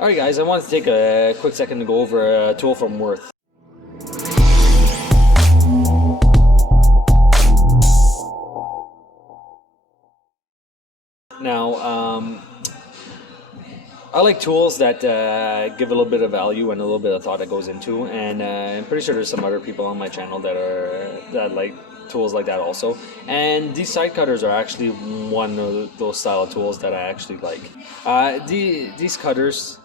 Alright guys, I wanted to take a quick second to go over a tool from Wurth. Now, I like tools that give a little bit of value and a little bit of thought that goes into, and I'm pretty sure there's some other people on my channel that like tools like that also. And these side cutters are actually one of those style of tools that I actually like. These cutters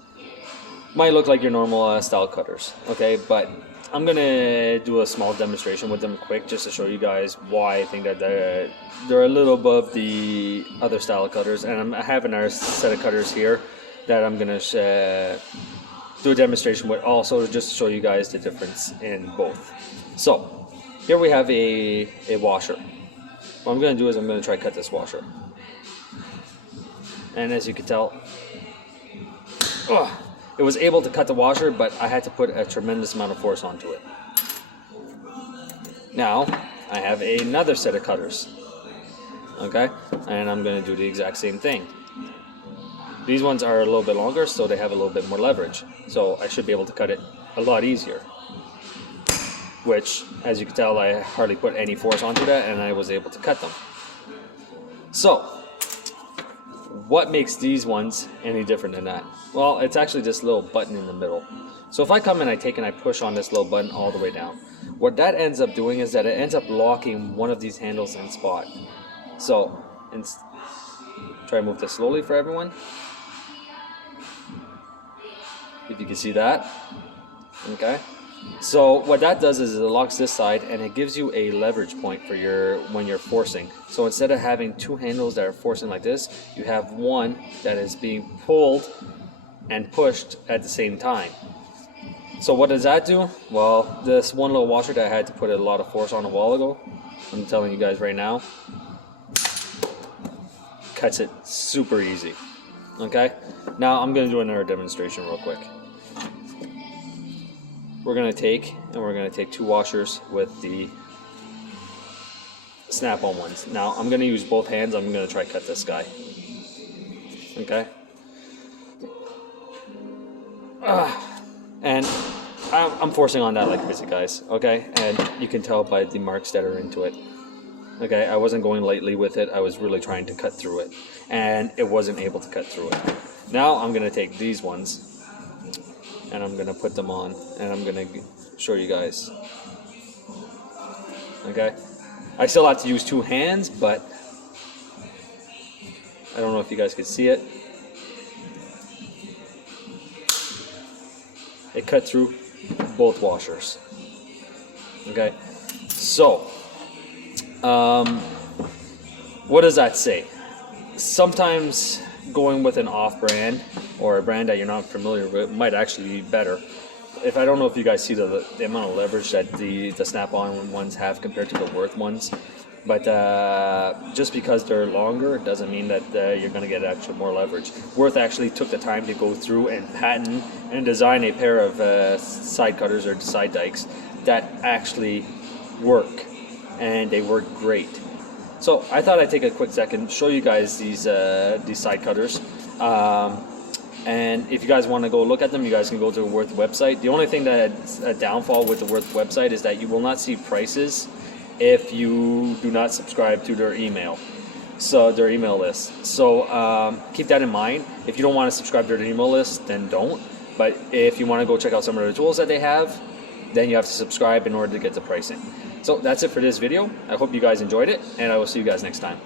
might look like your normal style cutters, okay, but I'm gonna do a small demonstration with them quick just to show you guys why I think that they're a little above the other style of cutters. And I have another set of cutters here that I'm gonna do a demonstration with also, just to show you guys the difference in both. So here we have a washer. What I'm gonna do is I'm gonna try to cut this washer, and as you can tell, it was able to cut the washer, but I had to put a tremendous amount of force onto it. Now I have another set of cutters, okay, and I'm going to do the exact same thing. These ones are a little bit longer, so they have a little bit more leverage, so I should be able to cut it a lot easier, which, as you can tell, I hardly put any force onto that and I was able to cut them. So what makes these ones any different than that? Well, it's actually this little button in the middle. So if I come and I push on this little button all the way down, what that ends up doing is that it ends up locking one of these handles in spot. So, try to move this slowly for everyone. If you can see that. Okay. So what that does is it locks this side and it gives you a leverage point for when you're forcing. So instead of having two handles that are forcing like this, you have one that is being pulled and pushed at the same time. So what does that do? Well, this one little washer that I had to put a lot of force on a while ago, I'm telling you guys right now, cuts it super easy. Okay, now I'm going to do another demonstration real quick. We're going to take two washers with the snap-on ones. Now I'm going to use both hands. I'm going to try to cut this guy. Okay. And I'm forcing on that like crazy, guys. Okay, and you can tell by the marks that are into it. Okay, I wasn't going lightly with it. I was really trying to cut through it, and it wasn't able to cut through it. Now I'm going to take these ones and I'm going to put them on, and I'm going to show you guys. Okay, I still have to use two hands, but I don't know if you guys could see it. It cut through both washers. Okay, so what does that say? Sometimes going with an off-brand or a brand that you're not familiar with might actually be better. I don't know if you guys see the amount of leverage that the snap-on ones have compared to the Wurth ones, but just because they're longer doesn't mean that you're going to get actually more leverage. Wurth actually took the time to go through and patent and design a pair of side cutters or side dikes that actually work, and they work great. So I thought I'd take a quick second, show you guys these side cutters. And if you guys want to go look at them, you guys can go to the Wurth website. The only thing that's a downfall with the Wurth website is that you will not see prices if you do not subscribe to their email. So their email list. So keep that in mind. If you don't want to subscribe to their email list, then don't. But if you want to go check out some of the tools that they have, then you have to subscribe in order to get the pricing. So that's it for this video. I hope you guys enjoyed it, and I will see you guys next time.